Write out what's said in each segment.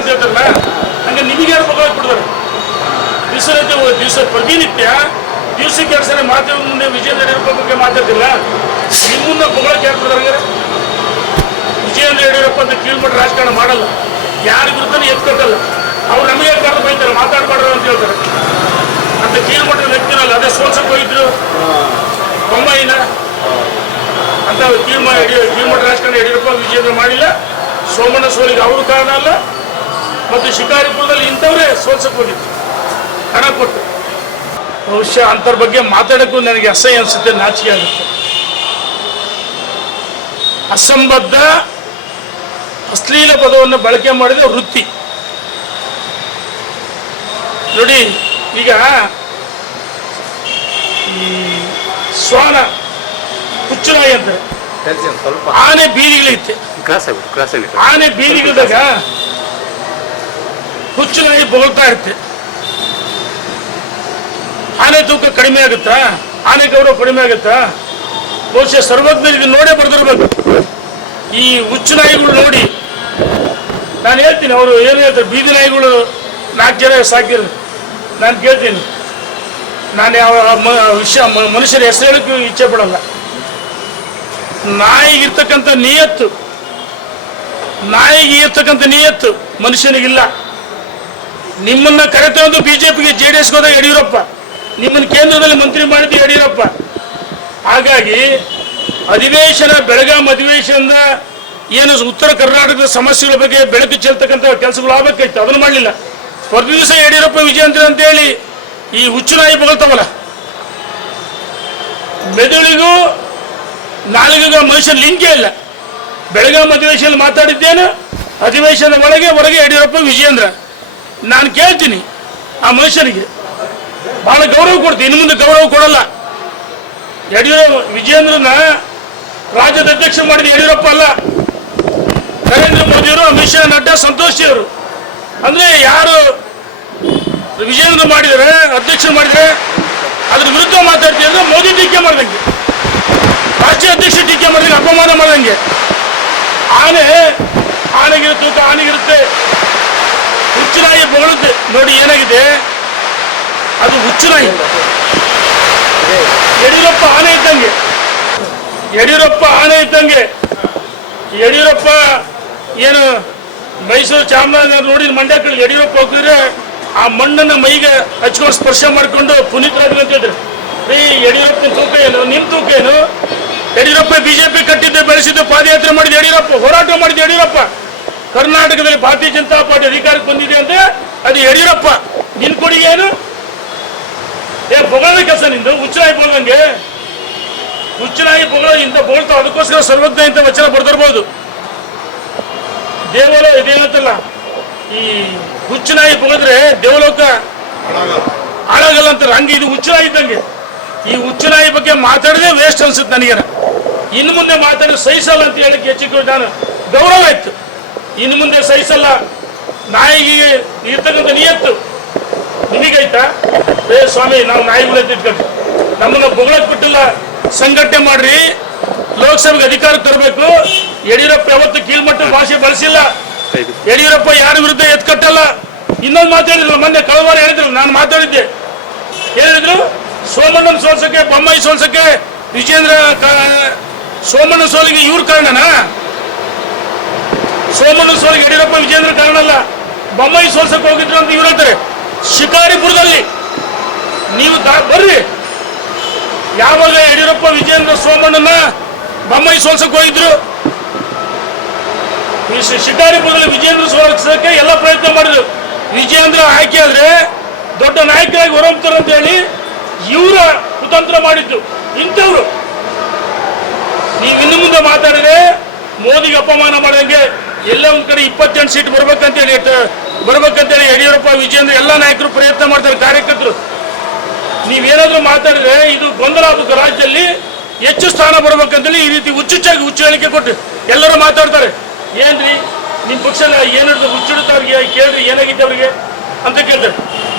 ಅಂತ ಹೇಳ್ತಾರಲ್ಲ ಹಂಗೆ ನಿಮಗೆ ಯಾರು ಕೊಡ್ತಾರೆ ದಿವಸ ದಿವಸ ಪ್ರತಿನಿತ್ಯ ದಿವಸಕ್ಕೆ ಎರಡು ಸಲ ಮಾತಿನ ಮುಂದೆ ವಿಜೇಂದ್ರ ಯಡಿಯೂರಪ್ಪ ಬಗ್ಗೆ ಮಾತಾಡ್ತಿಲ್ಲ. ನಿಮ್ಮನ್ನ ಬೊಗಳಕ್ಕೆ ಯಾರು ಕೊಡ್ತಾರೆ ಹಂಗಾರೆ? ಯಡಿಯೂರಪ್ಪ ಅಂತ ಕೀಳ್ಮಟ್ಟ ರಾಜಕಾರಣ ಮಾಡಲ್ಲ. ಯಾರ ವಿರುದ್ಧನೂ ಎತ್ಕೊಟ್ಟಲ್ಲ ಅವ್ರು ನಮಗೆ ಕರೆದು ಬೈತಾರೆ? ಮಾತಾಡ್ಬಾರ್ದು ಅಂತ ಹೇಳ್ತಾರೆ. ಅಂತ ಕೀಳ್ಮಟ್ಟದ ವ್ಯಕ್ತಿನಲ್ಲ ಅದೇ ಸೋಲ್ಸಕ್ಕೆ ಹೋಗಿದ್ರು. ಬೊಮ್ಮಾಯಿನ. ಅಂತ ಕೀಳ್ಮ ಕೀಳ್ಮಟ್ಟ ರಾಜಕಾರಣ ಯಡಿಯೂರಪ್ಪ, ವಿಜಯೇಂದ್ರ ಮಾಡಿಲ್ಲ. ಸೋಮಣ್ಣ ಸೋಲಿಗೆ ಅವರು ಕಾರಣ ಅಲ್ಲ. ಮತ್ತು ಶಿಕಾರಿಪುರದಲ್ಲಿ ಇಂಥವರೇ ಸೋಲ್ಸಕ್ಕೆ ಹೋಗಿದ್ರು ಹಣ ಕೊಟ್ಟು. ಬಹುಶಃ ಅಂಥವ್ರ ಬಗ್ಗೆ ಮಾತಾಡೋಕ್ಕೂ ನನಗೆ ಅಸಹ್ಯ ಅನಿಸುತ್ತೆ ನಾಚಿಕೆ ಆಗುತ್ತೆ. ಅಸಂಬದ್ಧ ಅಶ್ಲೀಲ ಪದವನ್ನು ಬಳಕೆ ಮಾಡಿದ ವೃತ್ತಿ. ನೋಡಿ ಈಗ ಈ ಶ್ವಾನ ಹುಚ್ಚುನಾಯಿ ಅಂತಾರೆ ಆನೆ ಬೀದಿಗಳಿತ್ತೆ ಆನೆ ಆಗ್ಬಿಟ್ಟು ಕ್ರಾಸ್ ನಾಯಿ ಬೋಗ್ತಾ ಇರುತ್ತೆ. ಆನೆ ತೂಕ ಕಡಿಮೆ ಆಗುತ್ತಾ? ಆನೆ ಗೌರವ ಕಡಿಮೆ ಆಗುತ್ತಾ? ಬಹುಶಃ ಸರ್ವಜ್ಞರಿಗೆ ನೋಡೇ ಬರೆದಿರ್ಬೇಕು. ಈ ಹುಚ್ಚು ನಾಯಿಗಳು ನೋಡಿ, ನಾನು ಹೇಳ್ತೀನಿ, ಅವರು ಏನು ಹೇಳ್ತಾರೆ, ಬೀದಿ ನಾಯಿಗಳು ನಾಲ್ಕು ಜನ ಸಾಕಿರ ನಾನು ಕೇಳ್ತೀನಿ. ನಾನು ಯಾವ ವಿಷಯ ಮನುಷ್ಯರ ಹೆಸರು ಹೇಳಕ್ಕೆ ಇಚ್ಛೆ ಪಡಲ್ಲ. ನಾಯಿಗಿರ್ತಕ್ಕಂಥ ನಿಯತ್ತು, ನಾಯಿಗೆ ಇರ್ತಕ್ಕಂಥ ನಿಯತ್ತು ಮನುಷ್ಯನಿಗಿಲ್ಲ. ನಿಮ್ಮನ್ನ ಕರೆತಂದು ಬಿಜೆಪಿಗೆ ಜೆ ಡಿ ಎಸ್ಗೆ ಹೋದ ಯಡಿಯೂರಪ್ಪ. ನಿಮ್ಮನ್ನ ಕೇಂದ್ರದಲ್ಲಿ ಮಂತ್ರಿ ಮಾಡಿದ್ದು ಯಡಿಯೂರಪ್ಪ. ಹಾಗಾಗಿ ಅಧಿವೇಶನ, ಬೆಳಗಾಂ ಅಧಿವೇಶನದ ಏನು ಉತ್ತರ ಕರ್ನಾಟಕದ ಸಮಸ್ಯೆಗಳ ಬಗ್ಗೆ ಬೆಳಕು ಚೆಲ್ತಕ್ಕಂಥ ಕೆಲಸಗಳು ಆಗಬೇಕಾಯ್ತು. ಅದನ್ನು ಮಾಡಲಿಲ್ಲ. ಪ್ರತಿ ದಿವಸ ಯಡಿಯೂರಪ್ಪ ವಿಜಯಂತ್ರ ಅಂತೇಳಿ ಈ ಹುಚ್ಚು ನಾಯಿ ಬಗಳ್ತಾವಲ್ಲ. ಮೆದುಳಿಗೂ ನಾಲಿಗೆಗೂ ಮನುಷ್ಯನ ಲಿಂಕೇ ಇಲ್ಲ. ಬೆಳಗಾಂ ಅಧಿವೇಶನ ಮಾತಾಡಿದ್ದೇನು, ಅಧಿವೇಶನದ ಒಳಗೆ, ಹೊರಗೆ ಯಡಿಯೂರಪ್ಪ ವಿಜಯೇಂದ್ರ. ನಾನು ಕೇಳ್ತೀನಿ ಆ ಮನುಷ್ಯನಿಗೆ. ಬಹಳ ಗೌರವ ಕೊಡ್ತೀನಿ, ಇನ್ನು ಮುಂದೆ ಗೌರವ ಕೊಡಲ್ಲ. ಯಡಿಯೂರಪ್ಪ, ವಿಜಯೇಂದ್ರನ ರಾಜ್ಯದ ಅಧ್ಯಕ್ಷ ಮಾಡಿದ ಯಡಿಯೂರಪ್ಪ ಅಲ್ಲ. ನರೇಂದ್ರ ಮೋದಿಯವರು, ಅಮಿತ್ ಶಾ, ನಡ್ಡಾ ಸಂತೋಷಿಯವರು ಅಂದ್ರೆ ಯಾರು ವಿಜಯೇಂದ್ರ ಮಾಡಿದರೆ, ಅಧ್ಯಕ್ಷ ಮಾಡಿದರೆ, ಅದ್ರ ವಿರುದ್ಧ ಮಾತಾಡ್ತೀವಿ ಅಂದ್ರೆ ಮೋದಿ ಟೀಕೆ ಮಾಡ್ದಂಗೆ. ರಾಷ್ಟ್ರೀಯ ಅಧ್ಯಕ್ಷ ಟೀಕೆ ಮಾಡಿದಂಗೆ, ಅಪಮಾನ ಮಾಡ್ದಂಗೆ. ಆನೆ ಆನೆಗಿರುತ್ತೆ ಆನೆಗಿರುತ್ತೆ. ಹುಚ್ಚುನಾಯಿ ಬೊಗಳುತ್ತೆ ನೋಡಿ ಏನಾಗಿದೆ? ಅದು ಹುಚ್ಚುನಾಯಿ. ಯಡಿಯೂರಪ್ಪ ಆನೆ ಇದ್ದಂಗೆ. ಯಡಿಯೂರಪ್ಪ ಆನೆ ಇದ್ದಂಗೆ. ಯಡಿಯೂರಪ್ಪ ಏನು ಮೈಸೂರು ಚಾಮರಾಜನಗರ ನೋಡಿ ಮಂಡ್ಯ ಕಡೆ ಯಡಿಯೂರಪ್ಪ ಹೋಗಿದ್ರೆ ಆ ಮಣ್ಣನ್ನ ಮೈಗೆ ಹಚ್ಕೊಂಡು ಸ್ಪರ್ಶ ಮಾಡ್ಕೊಂಡು ಪುನೀತರಾದ್ರು ಅಂತ ಹೇಳಿದ್ರು ರೀ, ಯಡಿಯೂರಪ್ಪನ ತೂಕ ಏನು? ನಿಮ್ಮ ತೂಕ ಏನು? ಯಡಿಯೂರಪ್ಪ ಬಿಜೆಪಿ ಕಟ್ಟಿದ್ದು ಬೆಳೆಸಿದ್ದು ಪಾದಯಾತ್ರೆ ಮಾಡಿದ ಯಡಿಯೂರಪ್ಪ, ಹೋರಾಟ ಮಾಡಿದ ಯಡಿಯೂರಪ್ಪ. ಕರ್ನಾಟಕದಲ್ಲಿ ಭಾರತೀಯ ಜನತಾ ಪಾರ್ಟಿ ಅಧಿಕಾರಕ್ಕೆ ಬಂದಿದೆ ಅಂದ್ರೆ ಅದು ಯಡಿಯೂರಪ್ಪ. ನಿನ್ ಕೊಡುಗೆ ಏನು? ಏ ಬೊಗಳ ಕೆಲಸ ನಿಂದು? ಹುಚ್ಚನಾಗಿ ಬೋಲ್ದಂಗೆ ಹುಚ್ಚನಾಗಿ ಬೊಗಳ ಇಂತ ಬೋಳ್ತಾವ ಅದಕ್ಕೋಸ್ಕರ ಸರ್ವಜ್ಞ ಇಂತ ವಚನ ಬರ್ದಿರ್ಬೋದು. ದೇವಲೋ ಇದೇನಂತಲ್ಲ ಈ ಹುಚ್ಚನಾಗಿ ಬೊಗಳಿದ್ರೆ ದೇವಲೋಕ ಹಾಳಾಗಲ್ಲ ಅಂತಾರೆ ಹಂಗೆ ಇದು ಹುಚ್ಚನಾಗಿದ್ದಂಗೆ ಈ ಹುಚ್ಚನಾಯಿ ಬಗ್ಗೆ ಮಾತಾಡದೆ ವೇಸ್ಟ್ ಅನ್ಸುತ್ತೆ ನನಗೇನ. ಇನ್ನು ಮುಂದೆ ಮಾತಾಡಿ ಸಹಿಸಲ್ಲ ಅಂತ ಹೇಳಕ್ಕೆ ಹೆಚ್ಚು ನಾನು. ಗೌರವ ಇತ್ತು ಇನ್ನು ಮುಂದೆ ಸಹಿಸಲ್ಲ. ನಾಯಿಗೆ ಇರ್ತಕ್ಕಂಥ ನಿಯತ್ತು. ನಿಮಗೈತಾ? ಏ ಸ್ವಾಮಿ, ನಾವು ನಾಯಿಗಳೇ ತಿಳ್ಕೊಂಡು ನಮ್ಮನ್ನ ಬೊಗಳಕ್ ಬಿಟ್ಟಿಲ್ಲ. ಸಂಘಟನೆ ಮಾಡ್ರಿ. ಲೋಕಸಭೆಗೆ ಅಧಿಕಾರ ತರಬೇಕು. ಯಡಿಯೂರಪ್ಪ ಯಾವತ್ತು ಕೀಳ್ಮಟ್ಟ ಭಾಷೆ ಬಳಸಿಲ್ಲ. ಯಡಿಯೂರಪ್ಪ ಯಾರ ವಿರುದ್ಧ ಎತ್ಕಟ್ಟಲ್ಲ ಇನ್ನೊಂದು ಮಾತಾಡಿದ್ರು ಮೊನ್ನೆ ಕಳವಾರ ಹೇಳಿದ್ರು, ನಾನು ಮಾತಾಡಿದ್ದೆ. ಹೇಳಿದ್ರು, ಸೋಮಣ್ಣನ ಸೋಲ್ಸಕ್ಕೆ, ಬೊಮ್ಮಾಯಿ ಸೋಲ್ಸಕ್ಕೆ, ವಿಜೇಂದ್ರ ಸೋಮಣ್ಣ ಸೋಲಿಗೆ ಇವ್ರ ಕಾರಣನಾ? ಸೋಮಣ್ಣ ಸೋಲಿಗೆ ಯಡಿಯೂರಪ್ಪ ವಿಜೇಂದ್ರ ಕಾರಣಲ್ಲ ಬೊಮ್ಮಾಯಿ ಸೋಲ್ಸಕ್ಕೆ ಹೋಗಿದ್ರು ಅಂತ ಇವ್ರು ಹೇಳ್ತಾರೆ. ಶಿಕಾರಿಪುರದಲ್ಲಿ ನೀವು ಬರ್ರಿ. ಯಾವಾಗ ಯಡಿಯೂರಪ್ಪ ವಿಜೇಂದ್ರ ಸೋಮಣ್ಣನ ಬೊಮ್ಮಾಯಿ ಸೋಲ್ಸಕ್ಕೆ ಹೋಗಿದ್ರು? ಶಿಕಾರಿಪುರದಲ್ಲಿ ವಿಜೇಂದ್ರ ಸೋಲಿಸಕ್ಕೆ ಎಲ್ಲ ಪ್ರಯತ್ನ ಮಾಡಿದ್ರು. ವಿಜೇಂದ್ರ ಆಯ್ಕೆ ಆದ್ರೆ ದೊಡ್ಡ ನಾಯಕರಾಗಿ ಹೊರಹೊಮ್ತಾರೆ ಅಂತ ಹೇಳಿ ಇವರ ಕುತಂತ್ರ ಮಾಡಿದ್ದು ಇಂಥವ್ರು. ನೀವು ಇನ್ನು ಮುಂದೆ ಮಾತಾಡಿದ್ರೆ ಮೋದಿಗೆ ಅಪಮಾನ ಮಾಡಂಗೆ ಎಲ್ಲ ಒಂದ್ ಕಡೆ ಇಪ್ಪತ್ತೆಂಟು ಸೀಟ್ ಬರ್ಬೇಕಂತೇಳಿ ಬರ್ಬೇಕಂತೇಳಿ ಯಡಿಯೂರಪ್ಪ ವಿಜೇಂದ್ರ ಎಲ್ಲ ನಾಯಕರು ಪ್ರಯತ್ನ ಮಾಡ್ತಾರೆ, ಕಾರ್ಯಕರ್ತರು. ನೀವೇನಾದ್ರೂ ಮಾತಾಡಿದ್ರೆ ಇದು ಗೊಂದಲ ಆಗಬೇಕು ರಾಜ್ಯದಲ್ಲಿ. ಹೆಚ್ಚು ಸ್ಥಾನ ಬರ್ಬೇಕಂತೇಳಿ ಈ ರೀತಿ ಹುಚ್ಚುಚ್ಚಾಗಿ ಹುಚ್ಚು ಹೇಳಿಕೆ ಕೊಟ್ಟು ಎಲ್ಲರೂ ಮಾತಾಡ್ತಾರೆ. ಏನ್ರಿ ನಿಮ್ಮ ಪಕ್ಷ ಏನಿಡ್ದು ಹುಚ್ಚಿಡುತ್ತವ್ರಿಗೆ ಕೇಳ್ರಿ ಏನಾಗಿತ್ತು ಅವ್ರಿಗೆ? ಅಂತ ಕೇಳ್ತಾರೆ.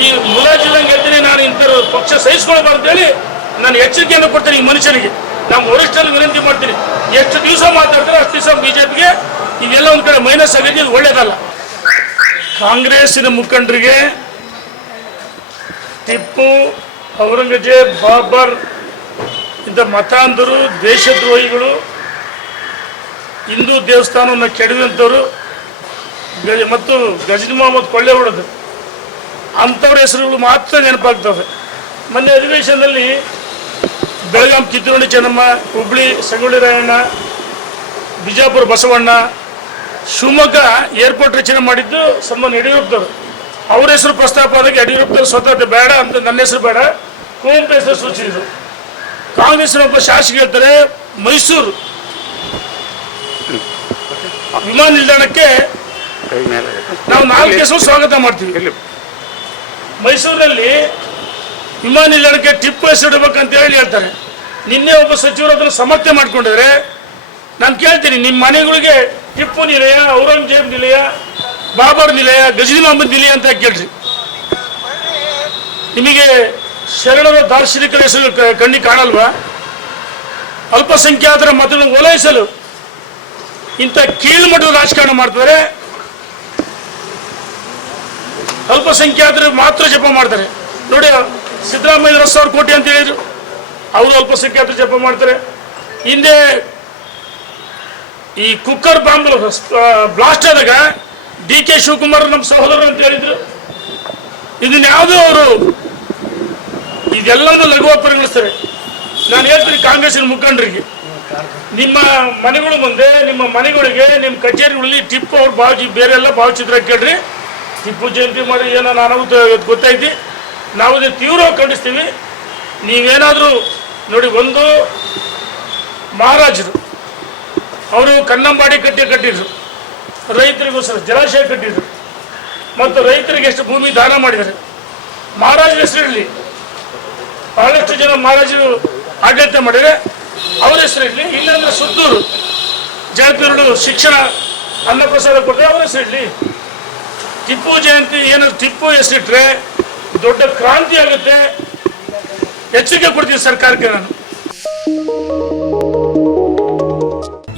ಈ ಮುಲಾಜಿದಂಗೆ ಹೇಳ್ತೀನಿ, ನಾನು ಇಂಥವ್ರು ಪಕ್ಷ ಸಹಿಸ್ಕೊಳ್ಬಾರ್ದು ಅಂತೇಳಿ ನಾನು ಎಚ್ಚರಿಕೆಯನ್ನು ಕೊಡ್ತೀನಿ ಈ ಮನುಷ್ಯನಿಗೆ. ನಮ್ಮ ವರಿಷ್ಠರಲ್ಲಿ ವಿನಂತಿ ಮಾಡ್ತೀನಿ. ಎಷ್ಟು ದಿವಸ ಮಾತಾಡ್ತಾರೆ ಅಷ್ಟು ದಿವಸ ಬಿಜೆಪಿಗೆ ಇವೆಲ್ಲ ಒಂದು ಕಡೆ ಮೈನಸ್ ಆಗಿದೆ ಇದು ಒಳ್ಳೇದಲ್ಲ. ಕಾಂಗ್ರೆಸ್ಸಿನ ಮುಖಂಡರಿಗೆ ಟಿಪ್ಪು, ಔರಂಗಜೇಬ್, ಬಾಬರ್ ಇಂಥ ಮತಾಂಧರು, ದೇಶದ್ರೋಹಿಗಳು, ಹಿಂದೂ ದೇವಸ್ಥಾನವನ್ನು ಕೆಡವಂಥವ್ರು ಗಜ ಮತ್ತು ಗಜನಿ ಮೊಹಮ್ಮದ್ ಕೊಳ್ಳೆ ಹೊಡೆದು ಅಂಥವ್ರ ಹೆಸರುಗಳು ಮಾತ್ರ ನೆನಪಾಗ್ತವೆ. ಮೊನ್ನೆ ಅಧಿವೇಶನದಲ್ಲಿ ಬೆಳಗಾಂ ಕಿತ್ತೂರಣಿ ಚೆನ್ನಮ್ಮ, ಹುಬ್ಳಿ ಸಂಗೊಳ್ಳಿ ರಾಯಣ್ಣ, ಬಿಜಾಪುರ ಬಸವಣ್ಣ ಶಿವಮೊಗ್ಗ ಏರ್ಪೋರ್ಟ್ ರಚನೆ ಮಾಡಿದ್ದು ಸನ್ಮಾನ್ ಯಡಿಯೂರಪ್ಪದವರು ಅವ್ರ ಹೆಸರು ಪ್ರಸ್ತಾಪ ಆದಾಗ ಯಡಿಯೂರಪ್ಪದವರು ಸ್ವತಃ ಬೇಡ ಅಂತ ನನ್ನ ಹೆಸರು ಬೇಡ. ಕುವೆಂಪು ಹೆಸರು ಸೂಚಿಸಿದರು. ಕಾಂಗ್ರೆಸ್ನ ಒಬ್ಬ ಶಾಸಕ ಹೇಳ್ತಾರೆ ಮೈಸೂರು ವಿಮಾನ ನಿಲ್ದಾಣಕ್ಕೆ ನಾವು ನಾಲ್ಕು ಹೆಸರು ಸ್ವಾಗತ ಮಾಡ್ತೀವಿ. ಮೈಸೂರಿನಲ್ಲಿ ವಿಮಾನ ನಿಲ್ದಾಣಕ್ಕೆ ಟಿಪ್ಪು ಹೆಸರಿಡಬೇಕಂತ ಹೇಳಿ ಹೇಳ್ತಾರೆ. ನಿನ್ನೆ ಒಬ್ಬ ಸಚಿವರು ಅದನ್ನು ಸಮರ್ಥನೆ ಮಾಡ್ಕೊಂಡಿದ್ರೆ ನಾನು ಕೇಳ್ತೀನಿ ನಿಮ್ಮ ಮನೆಗಳಿಗೆ ಟಿಪ್ಪು ನಿಲಯ, ಔರಂಗಜೇಬ್ ನಿಲಯ, ಬಾಬರ್ ನಿಲಯ ಗಜನಿ ಮೊಹಮ್ಮದ್ ನಿಲಯ ಅಂತ ಕೇಳ್ರಿ. ನಿಮಗೆ ಶರಣರ ದಾರ್ಶನಿಕರ ಹೆಸರು ಕಣ್ಣಿ ಕಾಣಲ್ವಾ? ಅಲ್ಪಸಂಖ್ಯಾತರ ಮತಗಳನ್ನು ಓಲೈಸಲು ಇಂಥ ಕೀಳುಮಟ್ಟದ ರಾಜಕಾರಣ ಮಾಡ್ತಾರೆ. ಅಲ್ಪಸಂಖ್ಯಾತರು ಮಾತ್ರ ಜಪ ಮಾಡ್ತಾರೆ. ನೋಡಿ, ಸಿದ್ದರಾಮಯ್ಯ ಸಾವಿರ ಕೋಟಿ ಅಂತ ಹೇಳಿದ್ರು. ಅವರು ಅಲ್ಪಸಂಖ್ಯಾತರು ಜಪ ಮಾಡ್ತಾರೆ. ಹಿಂದೆ ಈ ಕುಕ್ಕರ್ ಬಾಂಬ್ ಬ್ಲಾಸ್ಟ್ ಆದಾಗ ಡಿ ಕೆ ಶಿವಕುಮಾರ್ ನಮ್ಮ ಸಹೋದರರು ಅಂತ ಹೇಳಿದ್ರು. ಇದನ್ನ ಯಾವುದೋ ಅವರು? ಇದೆಲ್ಲನೂ ಲಘುವ ಪರಿಗಣಿಸ್ತಾರೆ ನಾನು ಹೇಳ್ತೀನಿ ಕಾಂಗ್ರೆಸ್ಸಿನ ಮುಖಂಡರಿಗೆ. ನಿಮ್ಮ ಮನೆಗಳ ಮುಂದೆ ನಿಮ್ಮ ಮನೆಗಳಿಗೆ ನಿಮ್ಮ ಕಚೇರಿಗಳಲ್ಲಿ ಟಿಪ್ಪು ಅವ್ರ ಭಾವಚಿ ಬೇರೆ ಎಲ್ಲ ಭಾವಚಿತ್ರ ಕೇಳ್ರಿ. ಟಿಪ್ಪು ಜಯಂತಿ ಮಾಡಿ ಏನೋ ನಾನು ಗೊತ್ತೈತಿ ನಾವು ಇದನ್ನು ತೀವ್ರವಾಗಿ ಖಂಡಿಸ್ತೀವಿ. ನೀವೇನಾದರೂ ನೋಡಿ, ಒಂದು ಮಹಾರಾಜರು ಅವರು ಕನ್ನಂಬಾಡಿ ಕಟ್ಟಿ ಕಟ್ಟಿದ್ರು. ರೈತರಿಗೋಸ್ಕರ ಜಲಾಶಯ ಕಟ್ಟಿದ್ರು. ಮತ್ತು ರೈತರಿಗೆ ಎಷ್ಟು ಭೂಮಿ ದಾನ ಮಾಡಿದ್ದಾರೆ. ಮಹಾರಾಜರ ಹೆಸರಿರಲಿ. ಬಹಳಷ್ಟು ಜನ ಮಹಾರಾಜರು ಆಡಳಿತ ಮಾಡಿದರೆ ಅವರ ಹೆಸರಿರಲಿ. ಇಲ್ಲಾಂದ್ರೆ ಸುತ್ತೂರು ಜಯಪೀರುಡು ಶಿಕ್ಷಣ, ಅನ್ನಪ್ರಸಾದ ಕೊಟ್ಟರೆ ಅವರ ಹೆಸರಿರಲಿ. ಟಿಪ್ಪು ಜಯಂತಿ ಏನಾದ್ರು ಟಿಪ್ಪು ಹೆಸರಿಟ್ರೆ ದೊಡ್ಡ ಕ್ರಾಂತಿ ಆಗುತ್ತೆ. ಎಚ್ಚರಿಕೆ ಕೊಡ್ತೀನಿ ಸರ್ಕಾರಕ್ಕೆ ನಾನು.